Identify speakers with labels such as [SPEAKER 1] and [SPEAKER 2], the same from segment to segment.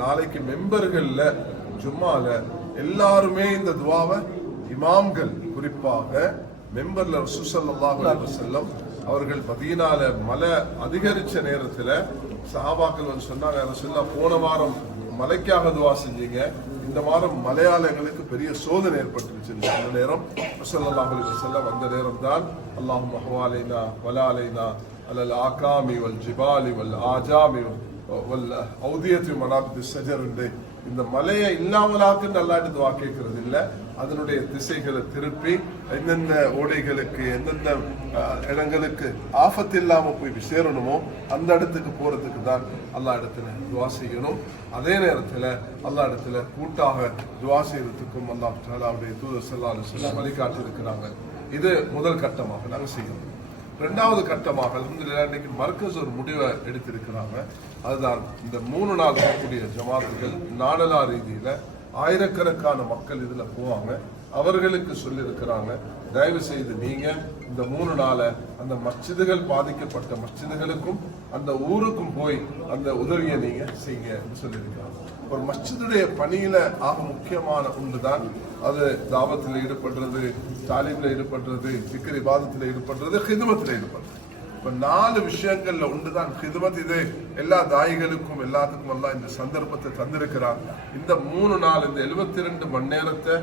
[SPEAKER 1] நாளைக்கு மெம்பர்கள்ல ஜும்மால எல்லாருமே இந்த துவாவை இமாம்கள் குறிப்பாக மெம்பர்ல ரசூசல்லாஹு அலைஹி அவர்கள் மதீனால மலை அதிகரிச்ச நேரத்துல சஹாபாக்கள் வந்து சொன்னாங்க ரசூல்லா போன வாரம் மலைக்காக துவா செஞ்சீங்க. இந்த வாரம் மலையாளங்களுக்கு பெரிய சோதனை ஏற்பட்டுருச்சு. அந்த நேரம் ரசூலுல்லாஹி செல்லம் அந்த நேரம் தான் அல்லாஹ் மஹவாலைனா வலாலைனா அல்லல் ஆகாமி வல் ஜிபாலி வல் ஆஜாமி ஔதியத்தையும் ஔதியத்து மனாபித்து ஷஜர் இந்த மலையை இல்லாமலாக்கு நல்லாட்டு துவா கேட்கறது இல்லை. அதனுடைய திசைகளை திருப்பி எந்தெந்த ஓடைகளுக்கு எந்தெந்த இடங்களுக்கு ஆபத்து இல்லாமல் போய் சேரணுமோ அந்த இடத்துக்கு போகிறதுக்கு தான் எல்லா இடத்துல துவா செய்யணும். அதே நேரத்தில் எல்லா இடத்துல கூட்டாக துவா செய்யறதுக்கும் அல்லாஹ் தாலாவுடைய தூதர் செல்லாலும் வழிகாட்டி இருக்கிறாங்க இது முதல் கட்டமாக நாங்கள் செய்யணும் ரெண்டாவது கட்டமாக அல்ஹம்துலில்லாஹ் இன்னைக்கு மர்க்கஸ் ஒரு முடிவை எடுத்திருக்கிறாங்க. அதுதான் இந்த மூணு நாள் வரக்கூடிய ஜமாத்துகள் நாடலா ரீதியில் ஆயிரக்கணக்கான மக்கள் இதில் போவாங்க. அவர்களுக்கு சொல்லியிருக்கிறாங்க தயவு செய்து நீங்க இந்த மூணு நாளை அந்த மஸ்ஜிதுகள் பாதிக்கப்பட்ட மஸ்ஜிதுகளுக்கும் அந்த ஊருக்கும் போய் அந்த உதவியை நீங்க செய்ய சொல்லியிருக்கிறாங்க. ஒரு மஸ்ஜிதுடைய பணியில ஆக முக்கியமான ஒன்றுதான் அது தாபத்தில் ஈடுபடுறது தாலீம்ல ஈடுபடுறது சிக்கரி பாதத்தில் ஈடுபடுறது ஹிதுமத்தில் ஈடுபடுறது. இப்ப நாலு விஷயங்கள்ல ஒன்றுதான் ஹிதுமத் இது. எல்லா தாய்களுக்கும் எல்லாத்துக்கும் எல்லாம் இந்த சந்தர்ப்பத்தை தந்திருக்கிறார் இந்த மூணு நாள் இந்த 72 ரெண்டு மணி நேரத்தை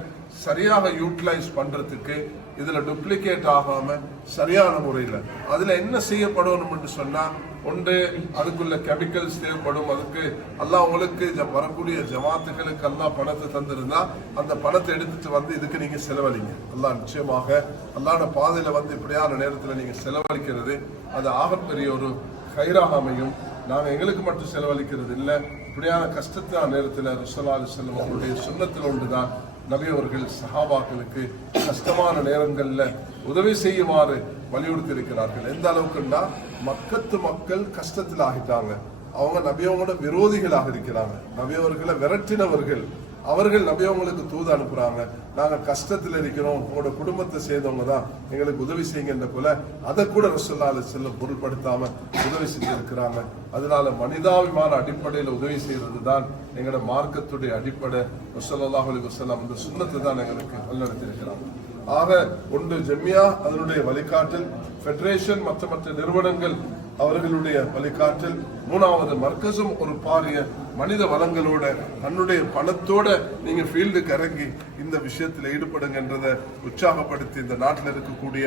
[SPEAKER 1] சரியாக யூட்டிலைஸ் பண்றதுக்கு இதுல டூப்ளிகேட் ஆகாம சரியான முறையில். அதுல என்ன செய்யப்படணும் சொன்னா ஒன்று அதுக்குள்ள கெமிக்கல்ஸ் தேவைப்படும். அதுக்கு எல்லாம் உங்களுக்கு வரக்கூடிய ஜமாத்துகளுக்கு எல்லாம் பணத்தை தந்திருந்தா அந்த பணத்தை எடுத்துட்டு வந்து இதுக்கு நீங்க செலவழிங்க. எல்லாம் நிச்சயமாக அல்லாட பாதையில வந்து இப்படியான நேரத்தில் நீங்க செலவழிக்கிறது அது ஆகப்பெரிய ஒரு கயிறாக அமையும். நாங்க எங்களுக்கு மட்டும் செலவழிக்கிறது இல்லை. இப்படியான கஷ்டத்தான நேரத்துல ருசலா செல்லம் அவருடைய சுண்ணத்தில் ஒன்றுதான். நபி அவர்கள் சஹாபாக்களுக்கு கஷ்டமான நேரங்கள்ல உதவி செய்யுமாறு வலியுறுத்தி இருக்கிறார்கள் எந்த அளவுக்குன்னா மக்கத்து மக்கள் கஷ்டத்தில் ஆகிட்டாங்க அவங்க நபியவங்களோட விரோதிகளாக இருக்கிறாங்க. நபியவர்களை விரட்டினவர்கள் அவர்கள் நபியவங்களுக்கு தூது அனுப்புறாங்க. நாங்க கஷ்டத்துல இருக்கிறோம். உங்களோட குடும்பத்தை சேர்ந்தவங்க தான். எங்களுக்கு உதவி செய்யுங்க போல அதை கூட ரசல்லால செல்ல பொருட்படுத்தாம உதவி செஞ்சிருக்கிறாங்க. அதனால மனிதாபிமான அடிப்படையில் உதவி செய்யறது தான் எங்களோட மார்க்கத்துடைய அடிப்படை. ரசல்லாஹ் அலி வசல்லாம் இந்த சுண்ணத்தை தான் எங்களுக்கு வழிநடத்தியிருக்கிறாங்க. ஆக ஒன்று ஜெம்மியா அதனுடைய வழிகாட்டல் ஃபெடரேஷன் மற்ற மற்ற நிறுவனங்கள் அவர்களுடைய வழிகாட்டல் மூணாவது மர்க்கசும் ஒரு பாரிய மனித வளங்களோட தன்னுடைய பணத்தோட நீங்க ஃபீல்டுக்கு இறங்கி இந்த விஷயத்தில் ஈடுபடுங்கன்றதை உற்சாகப்படுத்தி இந்த நாட்டில் இருக்கக்கூடிய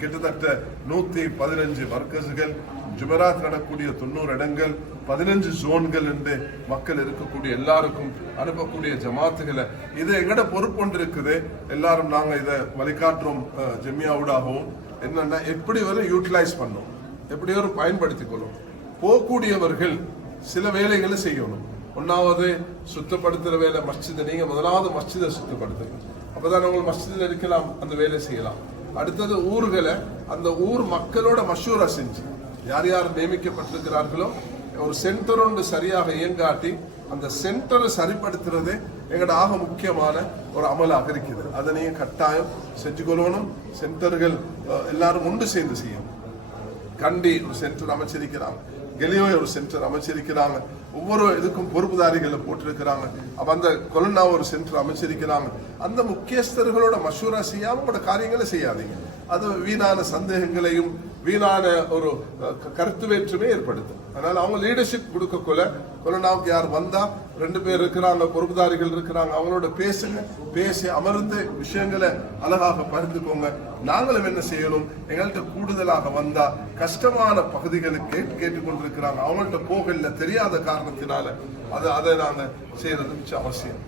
[SPEAKER 1] கிட்டத்தட்ட நூத்தி பதினஞ்சு மர்க்கசுகள் ஜுமராத் நடக்கூடிய தொண்ணூறு இடங்கள் பதினஞ்சு ஜோன்கள் என்று மக்கள் இருக்கக்கூடிய எல்லாருக்கும் அனுப்பக்கூடிய ஜமாத்துகளை. இது எங்கட பொறுப்பு இருக்குது எல்லாரும் நாங்கள் இதை வழிகாட்டுறோம் ஜெமியாவுடாகவும் என்னன்னா எப்படி வரை யூட்டிலைஸ் பண்ணோம். எப்படியோ பயன்படுத்திக் கொள்ளும் போகக்கூடியவர்கள் சில வேலைகளை செய்யணும். ஒன்னாவது சுத்தப்படுத்துற வேலை மஸ்ஜிதை நீங்க முதலாவது மஸ்ஜிதை சுத்தப்படுத்துங்க. அப்பதான் உங்கள் மஸ்ஜிதில் இருக்கலாம் அந்த வேலை செய்யலாம். அடுத்தது ஊர்களை அந்த ஊர் மக்களோட மஷூரா செஞ்சு யார் யார் நியமிக்கப்பட்டிருக்கிறார்களோ ஒரு சென்டர் ஒன்று சரியாக இயங்காட்டி அந்த சென்டரை சரிப்படுத்துறது எங்களோட ஆக முக்கியமான ஒரு அமலாக இருக்குது. அதை நீங்கள் கட்டாயம் செஞ்சு கொள்ளணும். சென்டர்கள் எல்லாரும் ஒன்று சேர்ந்து செய்யணும். கண்டி ஒரு சென்டர் அமைச்சிருக்கிறாங்க. கெலியோய் ஒரு சென்டர் அமைச்சிருக்கிறாங்க. ஒவ்வொரு இதுக்கும் பொறுப்புதாரிகளை போட்டிருக்கிறாங்க. அப்ப அந்த கொலனா ஒரு சென்டர் அமைச்சிருக்கிறாங்க. அந்த முக்கியஸ்தர்களோட மசூரா செய்யாம உங்களோட காரியங்களை செய்யாதீங்க. அது வீணான சந்தேகங்களையும் வீணான ஒரு கருத்து வேற்றுமே ஏற்படுத்தும். அதனால அவங்க லீடர்ஷிப் கொடுக்கக்குள்ள கொரோனாவுக்கு யார் வந்தா ரெண்டு பேர் இருக்கிறாங்க பொறுப்புதாரிகள் இருக்கிறாங்க அவங்களோட பேசுங்க பேசி அமர்ந்து விஷயங்களை அழகாக பகிர்ந்துக்கோங்க. நாங்களும் என்ன செய்யணும்? எங்கள்கிட்ட கூடுதலாக வந்தா கஷ்டமான பகுதிகளுக்கு கேட்டு கேட்டுக்கொண்டிருக்கிறாங்க. அவங்கள்ட்ட போகல தெரியாத காரணத்தினால அது அதை நாங்கள் செய்யறது அவசியம்.